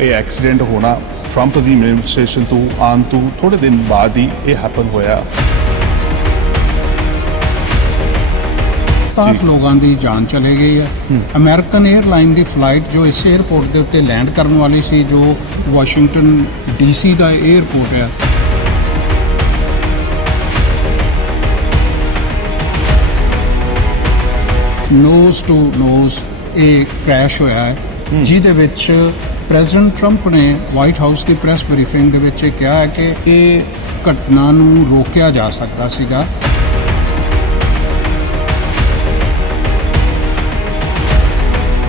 ਇਹ ਐਕਸੀਡੈਂਟ ਹੋਣਾ ਟਰੰਪ ਦੀ ਐਡਮਿਨਿਸਟ੍ਰੇਸ਼ਨ ਤੋਂ ਆਨ ਤੋਂ ਥੋੜੇ ਦਿਨ ਬਾਅਦ ਹੀ ਇਹ ਹੈਪਨ ਹੋਇਆ। ਸਤਾਰ ਲੋਕਾਂ ਦੀ ਜਾਨ ਚਲੇ ਗਈ ਹੈ। ਅਮਰੀਕਨ 에ਅਰਲਾਈਨ ਦੀ ਫਲਾਈਟ ਜੋ ਇਸ 에ਅਰਪੋਰਟ ਦੇ ਉੱਤੇ ਲੈਂਡ ਕਰਨ ਵਾਲੀ ਸੀ ਜੋ ਵਾਸ਼ਿੰਗਟਨ ਡੀਸੀ ਦਾ 에ਅਰਪੋਰਟ ਹੈ। ਨੋਸ ਟੂ ਨੋਸ ਇਹ ਕ੍ਰੈਸ਼ ਹੋਇਆ ਹੈ। ਜਿਹਦੇ ਵਿੱਚ ਪ੍ਰੈਜ਼ੀਡੈਂਟ ਟਰੰਪ ਨੇ ਵਾਈਟ ਹਾਊਸ ਦੀ ਪ੍ਰੈਸ ਬਰੀਫਿੰਗ ਦੇ ਵਿੱਚ ਇਹ ਕਿਹਾ ਕਿ ਇਹ ਘਟਨਾ ਨੂੰ ਰੋਕਿਆ ਜਾ ਸਕਦਾ ਸੀਗਾ।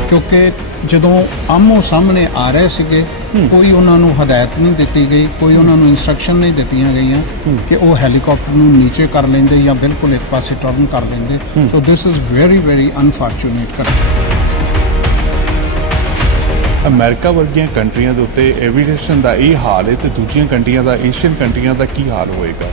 ਕਿਉਂਕਿ ਜਦੋਂ ਆਮੋ ਸਾਹਮਣੇ ਆ ਰਹੇ ਸੀਗੇ ਕੋਈ ਉਹਨਾਂ ਨੂੰ ਹਦਾਇਤ ਨਹੀਂ ਦਿੱਤੀ ਗਈ ਕੋਈ ਉਹਨਾਂ ਨੂੰ ਇਨਸਟਰਕਸ਼ਨ ਨਹੀਂ ਦਿੱਤੀਆਂ ਗਈਆਂ ਕਿ ਉਹ ਹੈਲੀਕਾਪਟਰ ਨੂੰ ਨੀਚੇ ਕਰ ਲੈਂਦੇ ਜਾਂ ਬਿਲਕੁਲ ਇੱਕ ਪਾਸੇ ਟਰਨ ਕਰ ਲੈਂਦੇ। So this is very very unfortunate America ਵਰਗੀਆਂ ਕੰਟਰੀਆਂ ਦੇ ਉੱਤੇ ਐਵੀਏਸ਼ਨ ਦਾ ਇਹ ਹਾਲ ਹੈ ਤੇ ਦੂਜੀਆਂ ਕੰਟਰੀਆਂ ਦਾ ਏਸ਼ੀਅਨ ਕੰਟਰੀਆਂ ਦਾ ਕੀ ਹਾਲ ਹੋਏਗਾ?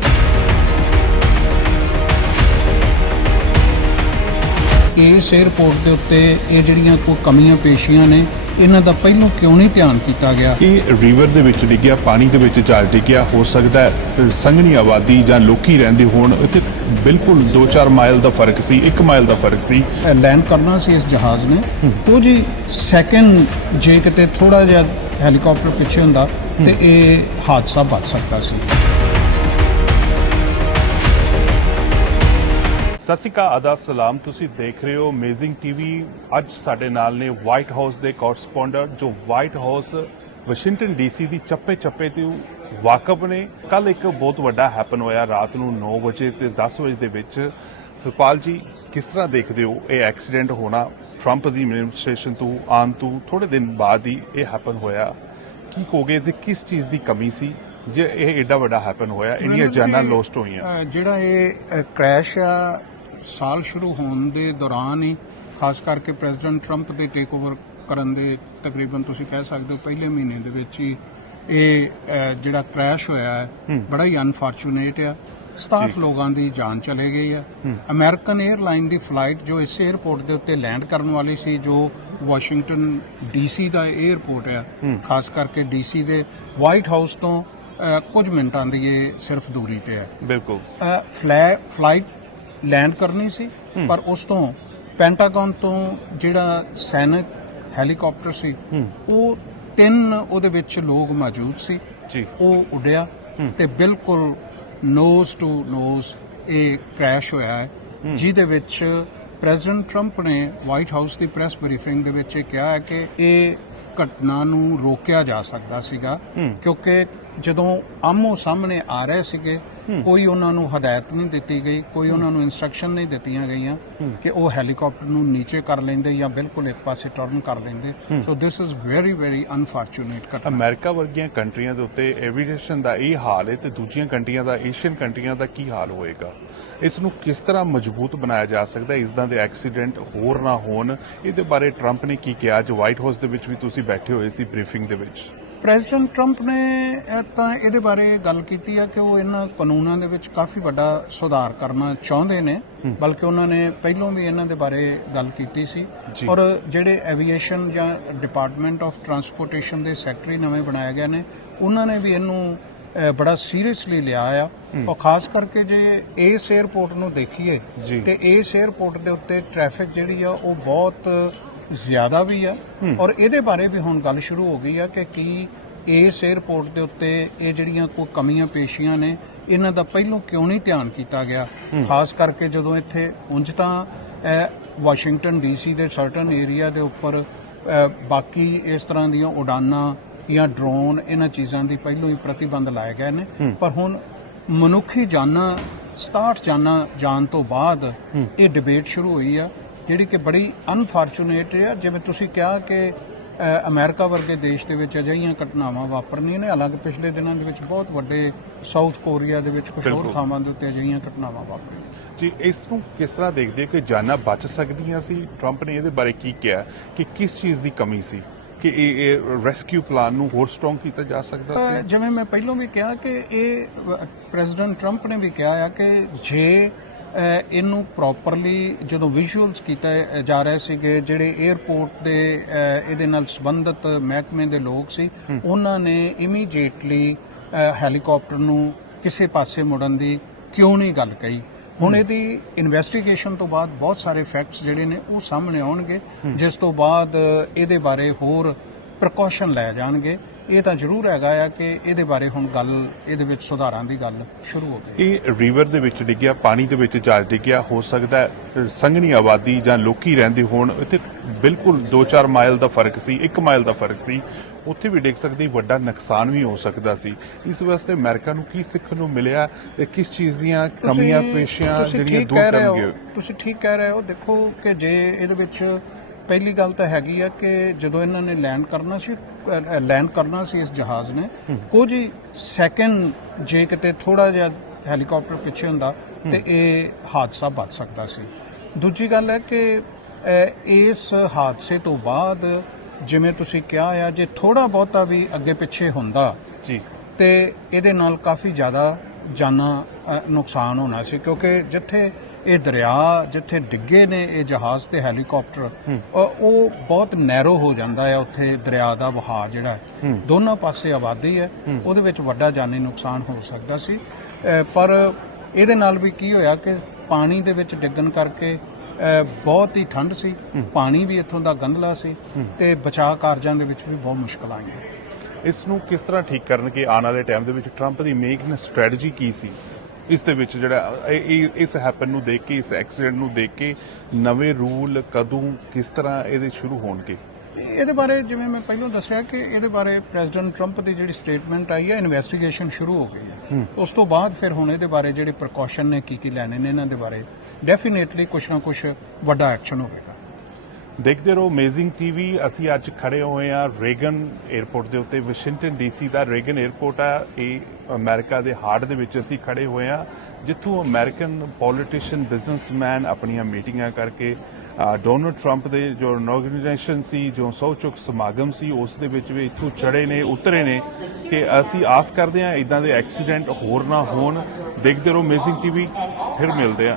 ਇਸ 에ਅਰਪੋਰਟ ਦੇ ਉੱਤੇ ਇਹ ਜਿਹੜੀਆਂ ਕੋਈ ਕਮੀਆਂ ਪੇਸ਼ੀਆਂ ਨੇ ਇਹਨਾਂ ਦਾ ਪਹਿਲਾਂ ਕਿਉਂ ਨਹੀਂ ਧਿਆਨ ਕੀਤਾ ਗਿਆ? ਇਹ ਰਿਵਰ ਦੇ ਵਿੱਚ ਡਿੱਗਿਆ ਪਾਣੀ ਦੇ ਵਿੱਚ ਜਾ ਡਿੱਗਿਆ ਹੋ ਸਕਦਾ ਹੈ ਸੰਘਣੀ ਆਬਾਦੀ ਜਾਂ ਲੋਕੀ ਰਹਿੰਦੇ ਹੋਣ ਇੱਥੇ ਬਿਲਕੁਲ 2-4 ਮਾਈਲ ਦਾ ਫ਼ਰਕ ਸੀ 1 ਮਾਈਲ ਦਾ ਫ਼ਰਕ ਸੀ। ਲੈਂਡ ਕਰਨਾ ਸੀ ਇਸ ਜਹਾਜ਼ ਨੇ। ਕੁਝ ਹੀ। ਸੈਕਿੰਡ ਜੇ ਕਿਤੇ ਥੋੜਾ ਜਿਹਾ ਹੈਲੀਕਾਪਟਰ ਪਿੱਛੇ ਹੁੰਦਾ ਤੇ ਇਹ ਹਾਦਸਾ ਬਚ ਸਕਦਾ ਸੀ। ਸਤਿ ਸ਼੍ਰੀ ਅਕਾਲ ਅਦਾ ਸਲਾਮ। ਤੁਸੀਂ ਦੇਖ ਰਹੇ ਹੋ ਅਮੇਜ਼ਿੰਗ ਟੀਵੀ ਅੱਜ ਸਾਡੇ ਨਾਲ ਨੇ ਵਾਈਟ ਹਾਊਸ ਦੇ ਕੋਰਸਪੋਂਡੈਂਟ ਜੋ ਵਾਈਟ ਹਾਊਸ ਵਾਸ਼ਿੰਗਟਨ ਡੀਸੀ ਦੀ ਚੱਪੇ ਚੱਪੇ ਤੇ ਵਾਕਫ ਨੇ। ਕੱਲ ਇੱਕ ਬਹੁਤ ਵੱਡਾ ਹੈਪਨ ਹੋਇਆ ਰਾਤ ਨੂੰ 9 ਵਜੇ ਤੇ 10 ਵਜੇ ਦੇ ਵਿੱਚ। ਸੁਪਾਲ ਜੀ ਕਿਸ ਤਰ੍ਹਾਂ ਦੇਖਦੇ ਹੋ ਇਹ ਐਕਸੀਡੈਂਟ ਹੋਣਾ? ਟਰੰਪ ਦੀ ਐਡਮਿਨਿਸਟ੍ਰੇਸ਼ਨ ਤੋਂ ਆਉਣ ਤੋਂ ਥੋੜੇ ਦਿਨ ਬਾਅਦ ਹੀ ਇਹ ਹੈਪਨ ਹੋਇਆ। ਕੀ ਕਹੋਗੇ ਤੇ ਕਿਸ ਚੀਜ਼ ਦੀ ਕਮੀ ਸੀ? ਜੇ ਇਹ ਐਡਾ ਵੱਡਾ ਹੈਪਨ ਹੋਇਆ ਇੰਨੀਆਂ ਜਾਨਾਂ ਲੋਸਟ ਹੋਈਆਂ। ਜਿਹੜਾ ਇਹ ਕ੍ਰੈਸ਼ ਆ ਸਾਲ ਸ਼ੁਰੂ ਹੋਣ ਦੇ ਦੌਰਾਨ ਹੀ ਖਾਸ ਕਰਕੇ ਪ੍ਰੈਜ਼ੀਡੈਂਟ ਟਰੰਪ ਦੇ ਟੇਕ ਓਵਰ ਕਰਨ ਦੇ ਤਕਰੀਬਨ ਤੁਸੀਂ ਕਹਿ ਸਕਦੇ ਹੋ ਪਹਿਲੇ ਮਹੀਨੇ ਦੇ ਵਿੱਚ ਹੀ ਇਹ ਜਿਹੜਾ ਕ੍ਰੈਸ਼ ਹੋਇਆ ਹੈ ਬੜਾ ਹੀ ਅਨਫੋਰਚੂਨੇਟ ਆ। 67 ਲੋਕਾਂ ਦੀ ਜਾਨ ਚਲੇ ਗਈ ਹੈ। ਅਮਰੀਕਨ 에ਅਰਲਾਈਨ ਦੀ ਫਲਾਈਟ ਜੋ ਇਸ 에ਅਰਪੋਰਟ ਦੇ ਉੱਤੇ ਲੈਂਡ ਕਰਨ ਵਾਲੀ ਸੀ ਜੋ ਵਾਸ਼ਿੰਗਟਨ ਡੀਸੀ ਦਾ 에ਅਰਪੋਰਟ ਹੈ। ਖਾਸ ਕਰਕੇ ਡੀਸੀ ਦੇ ਵਾਈਟ ਹਾਊਸ ਤੋਂ ਕੁਝ ਮਿੰਟਾਂ ਦੀ ਇਹ ਸਿਰਫ ਦੂਰੀ ਤੇ ਹੈ। ਬਿਲਕੁਲ। ਫਲਾਈਟ ਲੈਂਡ ਕਰਨੀ ਸੀ ਪਰ ਉਸ ਤੋਂ ਪੈਂਟਾਗਨ ਤੋਂ ਜਿਹੜਾ ਸੈਨਿਕ ਹੈਲੀਕਾਪਟਰ ਸੀ ਉਹ ਤਿੰਨ ਉਹਦੇ ਵਿੱਚ ਲੋਕ ਮੌਜੂਦ ਸੀ। ਜੀ। ਉਹ ਉੱਡਿਆ ਤੇ ਬਿਲਕੁਲ ਨੋਜ਼ ਟੂ ਨੋਜ਼ ਇਹ ਕ੍ਰੈਸ਼ ਹੋਇਆ ਹੈ ਜਿਹਦੇ ਵਿੱਚ ਪ੍ਰੈਜ਼ੀਡੈਂਟ ਟਰੰਪ ਨੇ ਵਾਈਟ ਹਾਊਸ ਦੀ ਪ੍ਰੈਸ ਬਰੀਫਿੰਗ ਦੇ ਵਿੱਚ ਇਹ ਕਿਹਾ ਹੈ ਕਿ ਇਹ ਘਟਨਾ ਨੂੰ ਰੋਕਿਆ ਜਾ ਸਕਦਾ ਸੀਗਾ ਕਿਉਂਕਿ ਜਦੋਂ ਆਮੋ ਸਾਹਮਣੇ ਆ ਰਹੇ ਸੀਗੇ ਕੋਈ ਉਹਨਾਂ ਨੂੰ ਹਦਾਇਤ ਨਹੀਂ ਦਿੱਤੀ ਗਈ ਕੋਈ ਉਹਨਾਂ ਨੂੰ ਇਨਸਟਰਕਸ਼ਨ ਨਹੀਂ ਦਿੱਤੀਆਂ ਗਈਆਂ ਕਿ ਉਹ ਹੈਲੀਕਾਪਟਰ ਨੂੰ ਨੀਚੇ ਕਰ ਲੈਂਦੇ ਜਾਂ ਬਿਲਕੁਲ ਇੱਕ ਪਾਸੇ ਟਰਨ ਕਰ ਲੈਂਦੇ। So this is very very unfortunate ਘਟਨਾ। ਅਮਰੀਕਾ ਵਰਗੀਆਂ ਕੰਟਰੀਆਂ ਦੇ ਉੱਤੇ ਐਵੀਏਸ਼ਨ ਦਾ ਇਹ ਹਾਲ ਹੈ ਤੇ ਦੂਜੀਆਂ ਕੰਟਰੀਆਂ ਦਾ ਏਸ਼ੀਅਨ ਕੰਟਰੀਆਂ ਦਾ ਕੀ ਹਾਲ ਹੋਏਗਾ? ਇਸ ਨੂੰ ਕਿਸ ਤਰ੍ਹਾਂ ਮਜ਼ਬੂਤ ਬਣਾਇਆ ਜਾ ਸਕਦਾ ਹੈ? ਇਸਦਾਂ ਦੇ ਐਕਸੀਡੈਂਟ ਹੋਰ ਨਾ ਹੋਣ। ਇਹਦੇ ਬਾਰੇ ਟਰੰਪ ਨੇ ਕੀ ਕਿਹਾ? ਅੱਜ ਵਾਈਟ ਹਾਊਸ ਦੇ ਵਿੱਚ ਵੀ ਤੁਸੀਂ ਬੈਠੇ ਹੋਏ ਸੀ ਬਰੀਫਿੰਗ ਦੇ ਵਿੱਚ। ਪ੍ਰੈਜ਼ੀਡੈਂਟ ਟਰੰਪ ਨੇ ਤਾਂ ਇਹਦੇ ਬਾਰੇ ਗੱਲ ਕੀਤੀ ਹੈ ਕਿ ਉਹ ਇਹਨਾਂ ਕਾਨੂੰਨਾਂ ਦੇ ਵਿੱਚ ਕਾਫੀ ਵੱਡਾ ਸੁਧਾਰ ਕਰਨਾ ਚਾਹੁੰਦੇ ਨੇ ਬਲਕਿ ਉਹਨਾਂ ਨੇ ਪਹਿਲਾਂ ਵੀ ਇਹਨਾਂ ਦੇ ਬਾਰੇ ਗੱਲ ਕੀਤੀ ਸੀ। ਔਰ ਜਿਹੜੇ ਐਵੀਏਸ਼ਨ ਜਾਂ ਡਿਪਾਰਟਮੈਂਟ ਆਫ ਟਰਾਂਸਪੋਰਟੇਸ਼ਨ ਦੇ ਸੈਕਟਰੀ ਨਵੇਂ ਬਣਾਏ ਗਏ ਨੇ ਉਹਨਾਂ ਨੇ ਵੀ ਇਹਨੂੰ ਬੜਾ ਸੀਰੀਅਸਲੀ ਲਿਆ ਆ ਔਰ ਖਾਸ ਕਰਕੇ ਜੇ ਇਸ 에ਅਰਪੋਰਟ ਨੂੰ ਦੇਖੀਏ। ਤੇ ਇਸ 에ਅਰਪੋਰਟ ਦੇ ਉੱਤੇ ਟ੍ਰੈਫਿਕ ਜਿਹੜੀ ਆ ਉਹ ਬਹੁਤ ਜ਼ਿਆਦਾ ਵੀ ਆ। ਔਰ ਇਹਦੇ ਬਾਰੇ ਵੀ ਹੁਣ ਗੱਲ ਸ਼ੁਰੂ ਹੋ ਗਈ ਆ ਕਿ ਕੀ ਇਸ 에ਅਰਪੋਰਟ ਦੇ ਉੱਤੇ ਇਹ ਜਿਹੜੀਆਂ ਕੋਈ ਕਮੀਆਂ ਪੇਸ਼ੀਆਂ ਨੇ ਇਹਨਾਂ ਦਾ ਪਹਿਲਾਂ ਕਿਉਂ ਨਹੀਂ ਧਿਆਨ ਕੀਤਾ ਗਿਆ? ਖਾਸ ਕਰਕੇ ਜਦੋਂ ਇੱਥੇ ਉਂਝ ਤਾਂ ਵਾਸ਼ਿੰਗਟਨ ਡੀਸੀ ਦੇ ਸਰਟਨ ਏਰੀਆ ਦੇ ਉੱਪਰ ਬਾਕੀ ਇਸ ਤਰ੍ਹਾਂ ਦੀਆਂ ਉਡਾਨਾਂ ਜਾਂ ਡਰੋਨ ਇਹਨਾਂ ਚੀਜ਼ਾਂ ਦੀ ਪਹਿਲਾਂ ਹੀ ਪ੍ਰਤੀਬੰਧ ਲਾਏ ਗਏ ਨੇ। ਪਰ ਹੁਣ ਮਨੁੱਖੀ ਜਾਨਾਂ 67 ਜਾਨਾਂ ਜਾਣ ਤੋਂ ਬਾਅਦ ਇਹ ਡਿਬੇਟ ਸ਼ੁਰੂ ਹੋਈ ਆ। ਜਿਹੜੀ ਕਿ ਬੜੀ ਅਨਫੋਰਚੂਨੇਟ ਆ ਜਿਵੇਂ ਤੁਸੀਂ ਕਿਹਾ ਕਿ ਅਮਰੀਕਾ ਵਰਗੇ ਦੇਸ਼ ਦੇ ਵਿੱਚ ਅਜਿਹੀਆਂ ਘਟਨਾਵਾਂ ਵਾਪਰਨੀਆਂ ਨੇ ਹਾਲਾਂਕਿ ਪਿਛਲੇ ਦਿਨਾਂ ਦੇ ਵਿੱਚ ਬਹੁਤ ਵੱਡੇ ਸਾਊਥ ਕੋਰੀਆ ਦੇ ਵਿੱਚ ਕੁਝ ਹੋਰ। ਥਾਵਾਂ ਦੇ ਉੱਤੇ ਅਜਿਹੀਆਂ ਘਟਨਾਵਾਂ ਵਾਪਰੀਆਂ। ਜੀ ਇਸ ਨੂੰ ਕਿਸ ਤਰ੍ਹਾਂ ਦੇਖਦੇ ਹੋ ਕਿ ਜਾਨਾਂ ਬਚ ਸਕਦੀਆਂ ਸੀ? ਟਰੰਪ ਨੇ ਇਹਦੇ ਬਾਰੇ ਕੀ ਕਿਹਾ ਕਿ ਕਿਸ ਚੀਜ਼ ਦੀ ਕਮੀ ਸੀ? ਕਿ ਇਹ ਰੈਸਕਿਊ ਪਲਾਨ ਨੂੰ ਹੋਰ ਸਟਰੋਂਗ ਕੀਤਾ ਜਾ ਸਕਦਾ ਸੀ? ਜਿਵੇਂ ਮੈਂ ਪਹਿਲਾਂ ਵੀ ਕਿਹਾ ਕਿ ਇਹ ਪ੍ਰੈਜ਼ੀਡੈਂਟ ਟਰੰਪ ਨੇ ਵੀ ਕਿਹਾ ਆ ਕਿ ਜੇ ਇਹਨੂੰ ਪ੍ਰੋਪਰਲੀ ਜਦੋਂ ਵਿਜ਼ੂਅਲਸ ਕੀਤਾ ਜਾ ਰਿਹਾ ਸੀ ਕਿ ਜਿਹੜੇ 에ਅਰਪੋਰਟ ਦੇ ਅਹ, ਇਹਦੇ ਨਾਲ ਸੰਬੰਧਿਤ ਮਹਿਕਮੇ ਦੇ ਲੋਕ ਸੀ ਉਹਨਾਂ ਨੇ ਇਮੀਡੀਏਟਲੀ ਹੈਲੀਕਾਪਟਰ ਨੂੰ ਕਿਸੇ ਪਾਸੇ ਮੁੜਨ ਦੀ ਕਿਉਂ ਨਹੀਂ ਗੱਲ ਕਹੀ? ਹੁਣ ਇਹਦੀ ਇਨਵੈਸਟੀਗੇਸ਼ਨ ਤੋਂ ਬਾਅਦ ਬਹੁਤ ਸਾਰੇ ਫੈਕਟਸ ਜਿਹੜੇ ਨੇ ਉਹ ਸਾਹਮਣੇ ਆਉਣਗੇ ਜਿਸ ਤੋਂ ਬਾਅਦ ਇਹਦੇ ਬਾਰੇ ਹੋਰ ਪ੍ਰੀਕਾਸ਼ਨ ਲੈ ਜਾਣਗੇ। ਇਹ ਤਾਂ ਜ਼ਰੂਰ ਹੈਗਾ ਆ ਕਿ ਇਹਦੇ ਬਾਰੇ ਹੁਣ ਗੱਲ ਇਹਦੇ ਵਿੱਚ ਸੁਧਾਰਾਂ ਦੀ ਗੱਲ ਸ਼ੁਰੂ ਹੋ ਗਈ। ਇਹ ਰਿਵਰ ਦੇ ਵਿੱਚ ਡਿੱਗਿਆ ਪਾਣੀ ਦੇ ਵਿੱਚ ਜਹਾਜ਼ ਡਿੱਗਿਆ ਹੋ ਸਕਦਾ ਸੰਘਣੀ ਆਬਾਦੀ ਜਾਂ ਲੋਕੀ ਰਹਿੰਦੇ ਹੋਣ ਇੱਥੇ ਬਿਲਕੁਲ 2-4 ਮਾਈਲ ਦਾ ਫ਼ਰਕ ਸੀ 1 ਮਾਈਲ ਦਾ ਫ਼ਰਕ ਸੀ। ਉੱਥੇ ਵੀ ਡਿੱਗ ਸਕਦੀ ਵੱਡਾ ਨੁਕਸਾਨ ਵੀ ਹੋ ਸਕਦਾ ਸੀ। ਇਸ ਵਾਸਤੇ ਅਮਰੀਕਾ ਨੂੰ ਕੀ ਸਿੱਖਣ ਨੂੰ ਮਿਲਿਆ ਤੇ ਕਿਸ ਚੀਜ਼ ਦੀਆਂ ਕਮੀਆਂ ਪੇਸ਼ੀਆਂ ਜਿਹੜੀਆਂ ਦੂਰ ਕਰਨਗੇ ਤੁਸੀਂ ਠੀਕ ਕਹਿ ਰਹੇ ਹੋ ਦੇਖੋ ਕਿ ਜੇ ਇਹਦੇ ਵਿੱਚ ਪਹਿਲੀ ਗੱਲ ਤਾਂ ਹੈਗੀ ਆ ਕਿ ਜਦੋਂ ਇਹਨਾਂ ਨੇ ਲੈਂਡ ਕਰਨਾ ਸੀ ਲੈਂਡ ਕਰਨਾ ਸੀ ਇਸ ਜਹਾਜ਼ ਨੇ। ਕੁਝ ਸੈਕਿੰਡ ਜੇ ਕਿਤੇ ਥੋੜਾ ਜਿਹਾ ਹੈਲੀਕਾਪਟਰ ਪਿੱਛੇ ਹੁੰਦਾ ਤੇ ਇਹ ਹਾਦਸਾ ਬਚ ਸਕਦਾ ਸੀ। ਦੂਜੀ ਗੱਲ ਹੈ ਕਿ ਇਸ ਹਾਦਸੇ ਤੋਂ ਬਾਅਦ ਜਿਵੇਂ ਤੁਸੀਂ ਕਿਹਾ ਆ ਜੇ ਥੋੜਾ ਬਹੁਤਾ ਵੀ ਅੱਗੇ ਪਿੱਛੇ ਹੁੰਦਾ ਜੀ। ਤੇ ਇਹਦੇ ਨਾਲ ਕਾਫੀ ਜ਼ਿਆਦਾ ਜਾਨਾਂ ਨੁਕਸਾਨ ਹੋਣਾ ਸੀ। ਕਿਉਂਕਿ ਜਿੱਥੇ ਇਹ ਦਰਿਆ ਜਿੱਥੇ ਡਿੱਗੇ ਨੇ ਇਹ ਜਹਾਜ਼ ਤੇ ਹੈਲੀਕਾਪਟਰ ਉਹ ਬਹੁਤ ਨੈਰੋ ਹੋ ਜਾਂਦਾ ਹੈ ਉੱਥੇ ਦਰਿਆ ਦਾ ਵਹਾਅ ਜਿਹੜਾ ਹੈ। ਦੋਨਾਂ ਪਾਸੇ ਆਬਾਦੀ ਹੈ। ਉਹਦੇ ਵਿੱਚ ਵੱਡਾ ਜਾਨੀ ਨੁਕਸਾਨ ਹੋ ਸਕਦਾ ਸੀ। ਪਰ ਇਹਦੇ ਨਾਲ ਵੀ ਕੀ ਹੋਇਆ ਕਿ ਪਾਣੀ ਦੇ ਵਿੱਚ ਡਿੱਗਣ ਕਰਕੇ ਬਹੁਤ ਹੀ ਠੰਡ ਸੀ। ਪਾਣੀ ਵੀ ਇੱਥੋਂ ਦਾ ਗੰਧਲਾ ਸੀ ਤੇ ਬਚਾਅ ਕਾਰਜਾਂ ਦੇ ਵਿੱਚ ਵੀ ਬਹੁਤ ਮੁਸ਼ਕਲ ਆਈਆਂ। ਇਸ ਨੂੰ ਕਿਸ ਤਰ੍ਹਾਂ ਠੀਕ ਕਰਨਗੇ? ਆਉਣ ਵਾਲੇ ਟਾਈਮ ਦੇ ਵਿੱਚ ਟਰੰਪ ਦੀ ਮੇਕਿੰਗ ਸਟ੍ਰੈਟਜੀ ਕੀ ਸੀ? ਇਸ ਦੇ ਵਿੱਚ ਜਿਹੜਾ ਇਸ ਹੈਪਨ ਨੂੰ ਦੇਖ ਕੇ ਇਸ ਐਕਸੀਡੈਂਟ ਨੂੰ ਦੇਖ ਕੇ ਨਵੇਂ ਰੂਲ ਕਦੋਂ ਕਿਸ ਤਰ੍ਹਾਂ ਇਹਦੇ ਸ਼ੁਰੂ ਹੋਣਗੇ? ਇਹਦੇ ਬਾਰੇ ਜਿਵੇਂ ਮੈਂ ਪਹਿਲਾਂ ਦੱਸਿਆ ਕਿ ਇਹਦੇ ਬਾਰੇ ਪ੍ਰੈਜ਼ੀਡੈਂਟ ਟਰੰਪ ਦੀ ਜਿਹੜੀ ਸਟੇਟਮੈਂਟ ਆਈ ਹੈ ਇਨਵੈਸਟੀਗੇਸ਼ਨ ਸ਼ੁਰੂ ਹੋ ਗਈ ਹੈ। ਉਸ ਤੋਂ ਬਾਅਦ ਫਿਰ ਹੁਣ ਇਹਦੇ ਬਾਰੇ ਜਿਹੜੇ ਪ੍ਰੀਕਾਸ਼ਨ ਨੇ ਕੀ ਕੀ ਲੈਣੇ ਨੇ ਇਹਨਾਂ ਦੇ ਬਾਰੇ ਡੈਫੀਨੇਟਲੀ ਕੁਛ ਨਾ ਕੁਛ ਵੱਡਾ ਐਕਸ਼ਨ ਹੋਵੇਗਾ। ਦੇਖਦੇ ਰਹੋ ਅਮੇਜ਼ਿੰਗ ਟੀਵੀ ਅਸੀਂ ਅੱਜ ਖੜੇ ਹੋਏ ਆ ਰੇਗਨ 에ਅਰਪੋਰਟ ਦੇ ਉੱਤੇ ਵਾਸ਼ਿੰਗਟਨ ਡੀਸੀ ਦਾ ਰੇਗਨ 에ਅਰਪੋਰਟ ਆ, ਇਹ ਅਮਰੀਕਾ ਦੇ ਹਾਰਟ ਦੇ ਵਿੱਚ ਅਸੀਂ ਖੜੇ ਹੋਏ ਆ ਜਿੱਥੋਂ ਅਮਰੀਕਨ ਪੋਲੀਟੀਸ਼ੀਅਨ ਬਿਜ਼ਨਸਮੈਨ ਆਪਣੀਆਂ ਮੀਟਿੰਗਾਂ ਕਰਕੇ ਡੋਨਲਡ ਟਰੰਪ ਦੇ ਜੋ ਇਨੋਗ੍ਰੇਸ਼ਨ ਸੀ, ਜੋ ਸੌਚੁਕ ਸਮਾਗਮ ਸੀ, ਉਸ ਦੇ ਵਿੱਚ ਵੀ ਇੱਥੋਂ ਚੜੇ ਨੇ, ਉਤਰੇ ਨੇ, ਕਿ ਅਸੀਂ ਆਸ ਕਰਦੇ ਹਾਂ ਇਦਾਂ ਦੇ ਐਕਸੀਡੈਂਟ ਹੋਰ ਨਾ ਹੋਣ। ਦੇਖਦੇ ਰਹੋ ਅਮੇਜ਼ਿੰਗ ਟੀਵੀ ਫਿਰ ਮਿਲਦੇ ਆ